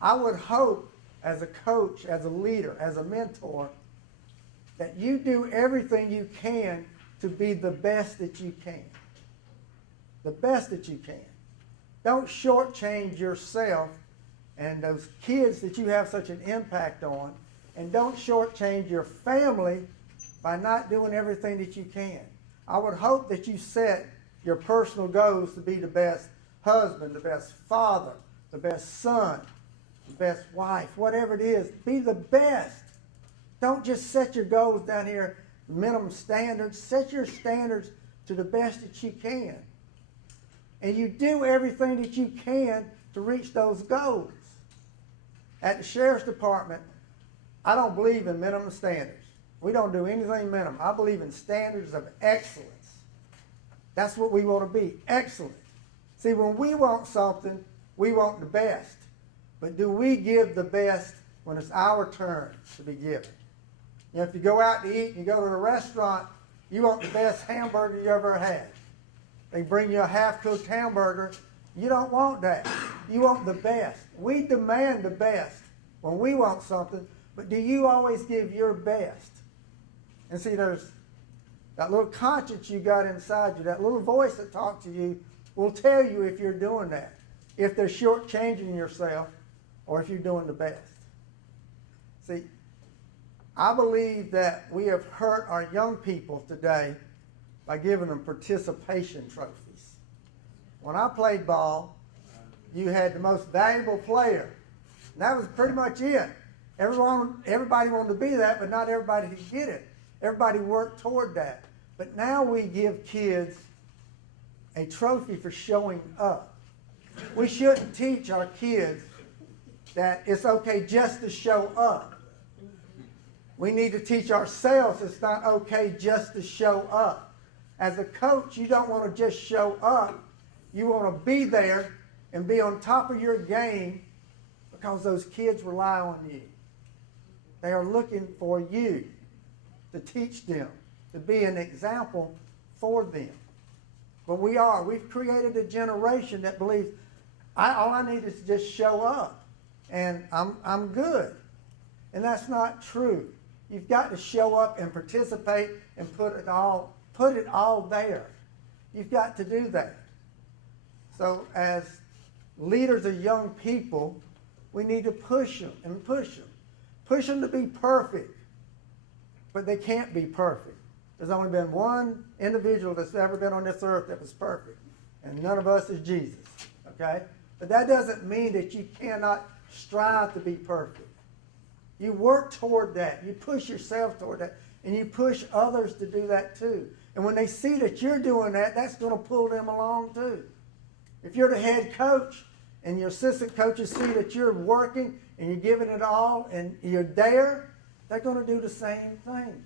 I would hope as a coach, as a leader, as a mentor, that you do everything you can to be the best that you can. The best that you can. Don't shortchange yourself and those kids that you have such an impact on, and don't shortchange your family by not doing everything that you can. I would hope that you set your personal goals to be the best husband, the best father, the best son, the best wife, whatever it is. Be the best. Don't just set your goals down here, minimum standards. Set your standards to the best that you can. And you do everything that you can to reach those goals. At the Sheriff's Department, I don't believe in minimum standards. We don't do anything minimum. I believe in standards of excellence. That's what we want to be, excellent. See, when we want something, we want the best. But do we give the best when it's our turn to be given? You know, if you go out to eat and you go to a restaurant, you want the best hamburger you ever had. They bring you a half-cooked hamburger. You don't want that. You want the best. We demand the best when we want something, but do you always give your best? And see, there's that little conscience you got inside you, that little voice that talks to you will tell you if you're doing that, if they're shortchanging yourself, or if you're doing the best. See, I believe that we have hurt our young people today by giving them participation trophies. When I played ball, you had the most valuable player. And that was pretty much it. Everybody wanted to be that, but not everybody could get it. Everybody worked toward that. But now we give kids a trophy for showing up. We shouldn't teach our kids that it's okay just to show up. We need to teach ourselves it's not okay just to show up. As a coach, you don't want to just show up. You want to be there and be on top of your game because those kids rely on you. They are looking for you to teach them, to be an example for them. But we've created a generation that believes all I need is to just show up and I'm good. And that's not true. You've got to show up and participate and put it all there. You've got to do that. So as leaders of young people, we need to push them and push them. Push them to be perfect. But they can't be perfect. There's only been one individual that's ever been on this earth that was perfect. And none of us is Jesus. Okay? But that doesn't mean that you cannot strive to be perfect. You work toward that. You push yourself toward that. And you push others to do that too. And when they see that you're doing that, that's going to pull them along too. If you're the head coach and your assistant coaches see that you're working and you're giving it all and you're there, they're going to do the same thing.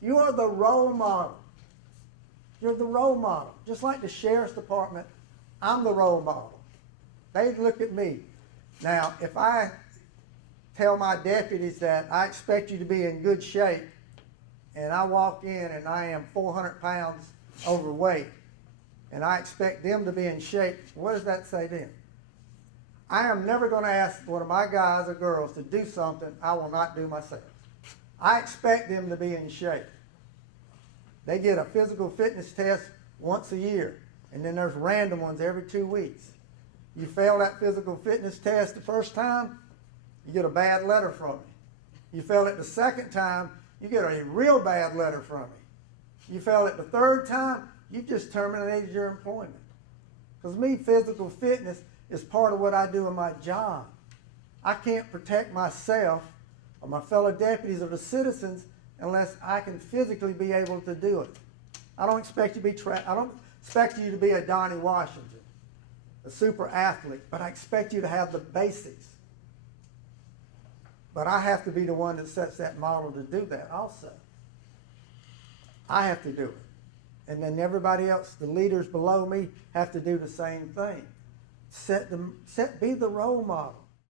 You are the role model. You're the role model. Just like the Sheriff's Department, I'm the role model. They look at me. Now, if I tell my deputies that I expect you to be in good shape, and I walk in and I am 400 pounds overweight, and I expect them to be in shape, what does that say then? I am never going to ask one of my guys or girls to do something I will not do myself. I expect them to be in shape. They get a physical fitness test once a year, and then there's random ones every 2 weeks. You fail that physical fitness test the first time, you get a bad letter from me. You fail it the second time, you get a real bad letter from me. You fail it the third time, you just terminated your employment. Because me, physical fitness is part of what I do in my job. I can't protect myself or my fellow deputies or the citizens unless I can physically be able to do it. I don't expect you to be a Donnie Washington, a super athlete, but I expect you to have the basics. But I have to be the one that sets that model to do that also. I have to do it. And then everybody else, the leaders below me, have to do the same thing. Be the role model.